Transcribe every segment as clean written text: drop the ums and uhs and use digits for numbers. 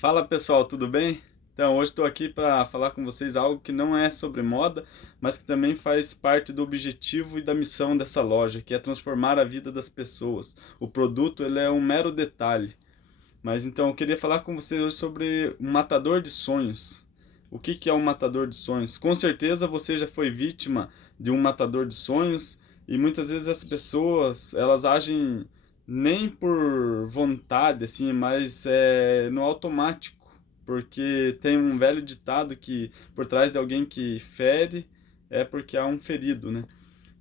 Fala pessoal, tudo bem? Então, hoje estou aqui para falar com vocês algo que não é sobre moda, mas que também faz parte do objetivo e da missão dessa loja, que é transformar a vida das pessoas. O produto, ele é um mero detalhe. Mas então, eu queria falar com vocês hoje sobre um matador de sonhos. O que é um matador de sonhos? Com certeza você já foi vítima de um matador de sonhos e muitas vezes as pessoas, elas agem nem por vontade, assim, mas no automático, porque tem um velho ditado que por trás de alguém que fere é porque há um ferido, né?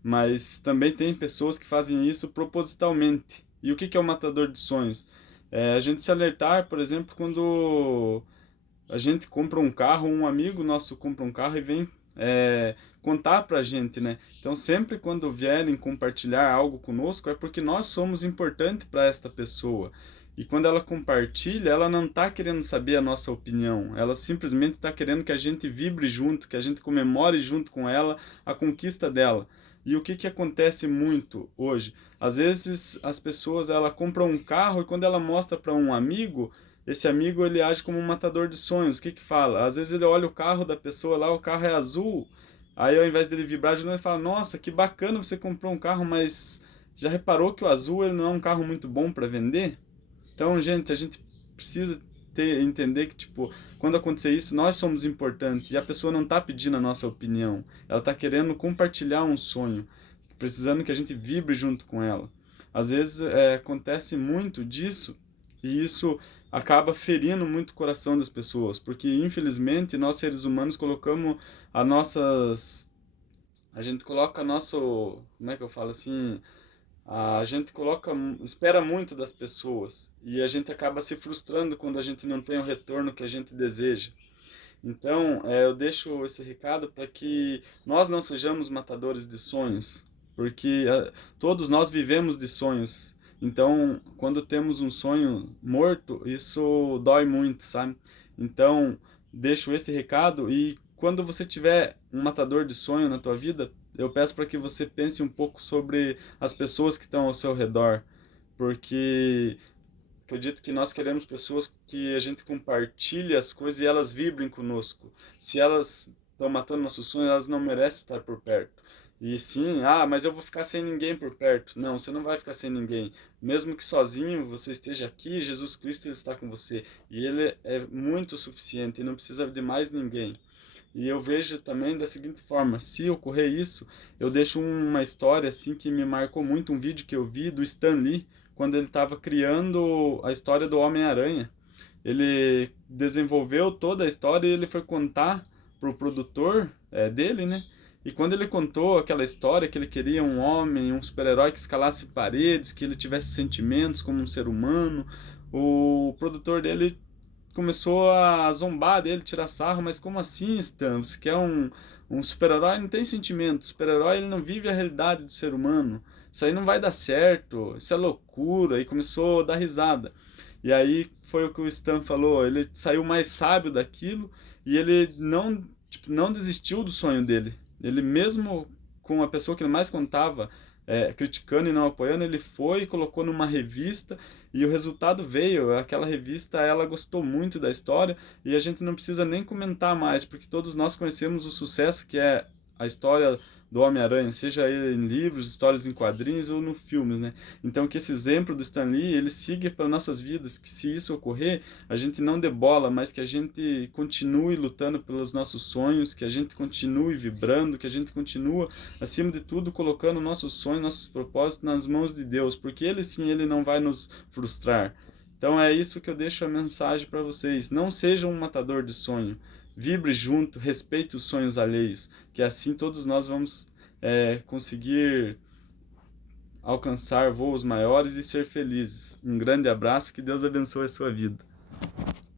Mas também tem pessoas que fazem isso propositalmente. E o que é o matador de sonhos? É a gente se alertar, por exemplo, quando a gente compra um carro, um amigo nosso compra um carro e vem contar pra gente, né? Então, sempre quando vierem compartilhar algo conosco, é porque nós somos importantes para esta pessoa. E quando ela compartilha, ela não está querendo saber a nossa opinião, ela simplesmente está querendo que a gente vibre junto, que a gente comemore junto com ela a conquista dela. E o que acontece muito hoje? Às vezes as pessoas ela compram um carro e quando ela mostra para um amigo, esse amigo ele age como um matador de sonhos. O que fala? Às vezes ele olha o carro da pessoa lá, o carro é azul. Aí ao invés dele vibrar de novo, ele fala: "Nossa, que bacana você comprou um carro, mas já reparou que o azul ele não é um carro muito bom para vender?" Então, gente, a gente precisa entender que, tipo, quando acontecer isso, nós somos importantes e a pessoa não tá pedindo a nossa opinião. Ela tá querendo compartilhar um sonho, precisando que a gente vibre junto com ela. Às vezes acontece muito disso e isso acaba ferindo muito o coração das pessoas, porque infelizmente nós seres humanos colocamos as nossas. A gente coloca nosso. Como é que eu falo assim? A gente espera muito das pessoas e a gente acaba se frustrando quando a gente não tem o retorno que a gente deseja. Então, eu deixo esse recado para que nós não sejamos matadores de sonhos, porque todos nós vivemos de sonhos. Então, quando temos um sonho morto, isso dói muito, sabe? Então, deixo esse recado e quando você tiver um matador de sonho na tua vida, eu peço para que você pense um pouco sobre as pessoas que estão ao seu redor, porque acredito que nós queremos pessoas que a gente compartilhe as coisas e elas vibrem conosco. Se elas estão matando nossos sonhos, elas não merecem estar por perto. E sim, mas eu vou ficar sem ninguém por perto. Não, você não vai ficar sem ninguém. Mesmo que sozinho você esteja aqui, Jesus Cristo ele está com você. E ele é muito suficiente e não precisa de mais ninguém. E eu vejo também da seguinte forma, se ocorrer isso, eu deixo uma história assim que me marcou muito, um vídeo que eu vi do Stan Lee, quando ele estava criando a história do Homem-Aranha. Ele desenvolveu toda a história e ele foi contar pro produtor dele, né? E quando ele contou aquela história que ele queria um homem, um super-herói que escalasse paredes, que ele tivesse sentimentos como um ser humano, o produtor dele começou a zombar dele, tirar sarro, mas como assim, Stan? Você quer um super-herói? Não tem sentimento. Super-herói ele não vive a realidade do ser humano. Isso aí não vai dar certo. Isso é loucura. E começou a dar risada. E aí foi o que o Stan falou. Ele saiu mais sábio daquilo e ele não, tipo, não desistiu do sonho dele. Ele mesmo com a pessoa que ele mais contava, criticando e não apoiando, ele foi e colocou numa revista e o resultado veio. Aquela revista, ela gostou muito da história e a gente não precisa nem comentar mais, porque todos nós conhecemos o sucesso que é a história do Homem-Aranha, seja ele em livros, histórias em quadrinhos ou no filmes, né? Então que esse exemplo do Stan Lee, ele siga para nossas vidas, que se isso ocorrer, a gente não debola, mas que a gente continue lutando pelos nossos sonhos, que a gente continue vibrando, que a gente continue, acima de tudo, colocando nossos sonhos, nossos propósitos nas mãos de Deus, porque ele sim, ele não vai nos frustrar. Então é isso que eu deixo a mensagem para vocês. Não seja um matador de sonho. Vibre junto, respeite os sonhos alheios, que assim todos nós vamos conseguir alcançar voos maiores e ser felizes. Um grande abraço, que Deus abençoe a sua vida.